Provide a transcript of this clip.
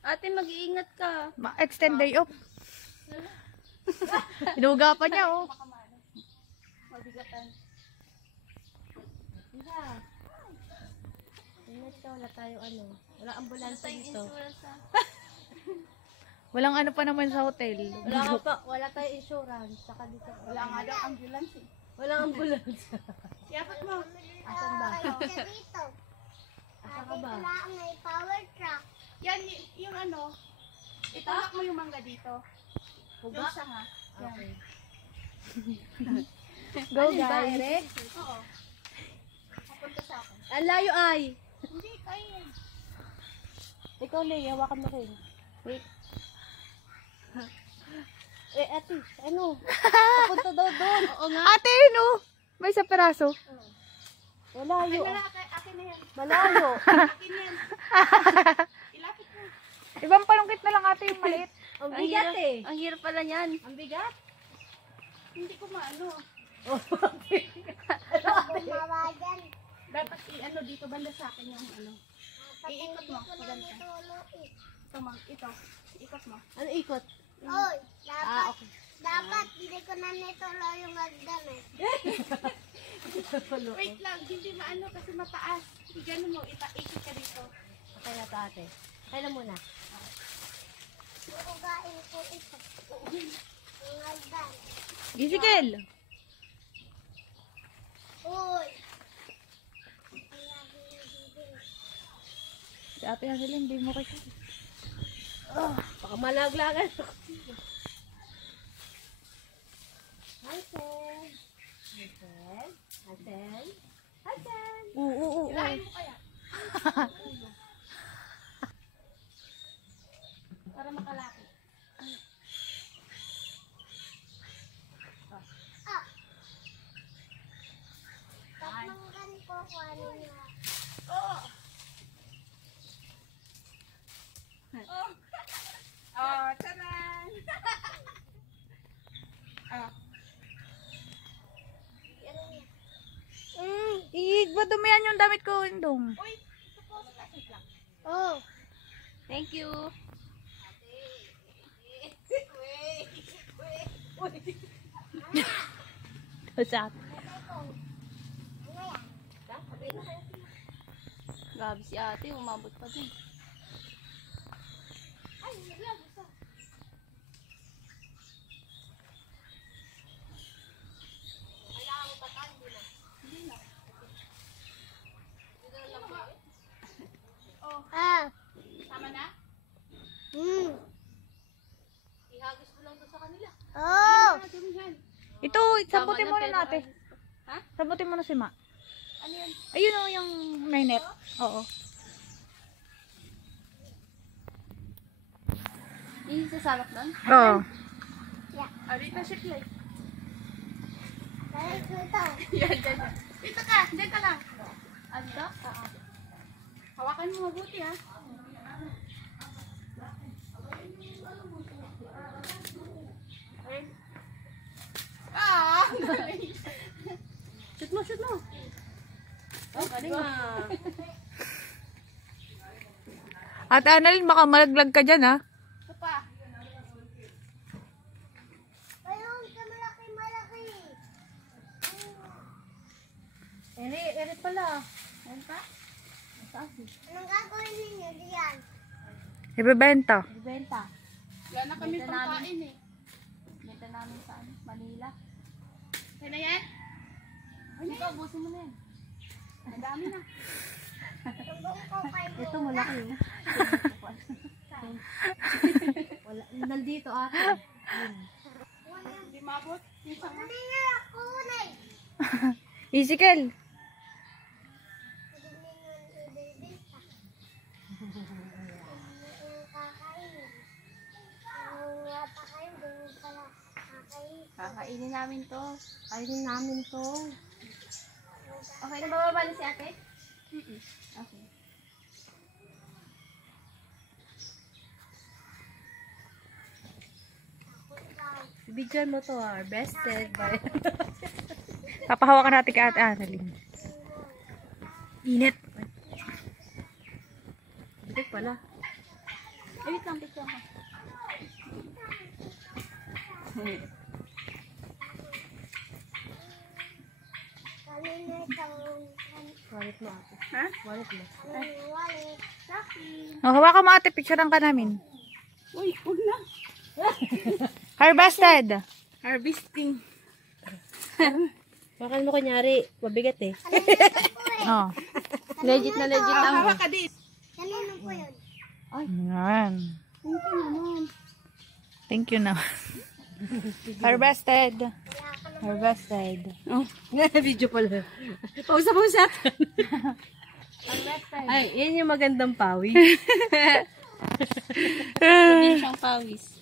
Ate, mag-iingat ka. Extend day off. Inuga pa niya, oh. Mabigatan. Diba? Ingat ka, wala tayo ano. Wala ambulansya dito. Walang ano pa naman sa hotel. Wala tayo insurance. Saka dito. Wala nga daw ambulance eh. Walang ambulansya. Siyapat mo. Asan ba? Dito. Asan ka ba? Wala may power truck. Yan, yung ano, itulak mo yung mangga dito. Huga? Yung sanga. Yan. Okay. Go, guys. Direct? Oo. Papunta sa akin. Ang layo ay. Hindi, kaya yan. Ikaw, Lay, hawakan mo rin. Wait. Ate, ano? Papunta daw doon. Oo nga. Ate, no? May sa peraso. Malayo. Akin na yan. Malayo. Akin yan. Ilapit mo. Ibang palungkit na lang ate yung maliit. Ang bigat eh. Ang hirap pala yan. Ang bigat. Hindi ko maano. Gumawa dyan. Dapat i-ano dito banda sa akin yung ano. Iikot mo. Maganda. Ito mo. Ito. Iikot mo. Ano ikot? Oy, dapat, Okay. dapat hindi ko na nitulo yung hagdan eh. Wait lang. Hindi maano kasi mataas. Igano mo. Ikot ka dito. Okay na to ate. Okay na muna. Uugain ko ito. Yung hagdan. Gisigel. Uy. Si ate Hazel, hindi mo kasi. Baka malaglagan ako. Hazel. Hazel. Hazel. Hazel. Oo. Ilahin mo kaya. Para makalapit. Tapmanggan ko kung ano na. Oo. Oh, taran! Ba dumihan yung damit ko, Indong. Uy, ito po, sakit lang. Oh. Thank you. Sa Grabe si ate, umabot pa din. Ay, wala, gusto. Ah. Tama na? Ihagis mo lang to sa kanila. Oh. Dumihan. ito, sabutin mo na natin. Ha? Sabutin mo na si Ma. Ano yan? Ayun o, yung may net. Oo. Yung sasalak doon? Oo. Ah, dito si Clay. Balik mo ito. Yan, dyan, dyan. Dito ka, dito lang. Ah, dito? Hawakan mo mabuti ha. Ayun. Ah! Shoot mo, shoot mo. Oh, galing ah. Ate Annalyn, baka malaglag ka dyan, ha? Ito pa. Ayun, ka malaki. Eri pala. Ayun pa. Anong gagawin ninyo diyan? Ibebenta. Ibenta. Wala na kami pangkain eh. Ibenta namin sa Manila. Yan na yan? Ito, ubusin mo na yan. Ang dami na. Tumbong ko kay mo. Ito, malaki eh. Wala, nandito ate. Hindi mabot. Yung sanga. Hindi na ako na eh. Ezekiel. Hindi nyo ibibenta. Yung kakainin. Yung wata kayo, doon pala kakainin. Kakainin namin to. Kainin namin to. Okay, nabababa na si ate? Okay. Bigyan mo to bested by... Papahawakan natin kay Ate Annalyn. Init. pala. Ay, wait lang, picture ko. Kanina itong Walit mo ate. Ha? Walit mo. walit. Oh, hawakan mo ate, picturean ka namin. Uy, huwag na. Harvested. Harvesting. Bakal mo kunyari, mabigat eh. Oh. Legit na legit ang Hawak ka din. Kanino po yun? Yan. Thank you na. Harvested. Harvested. Oh, video pala. Pausa. Ay, yan yung magandang pawis. Sabihin siyang pawis.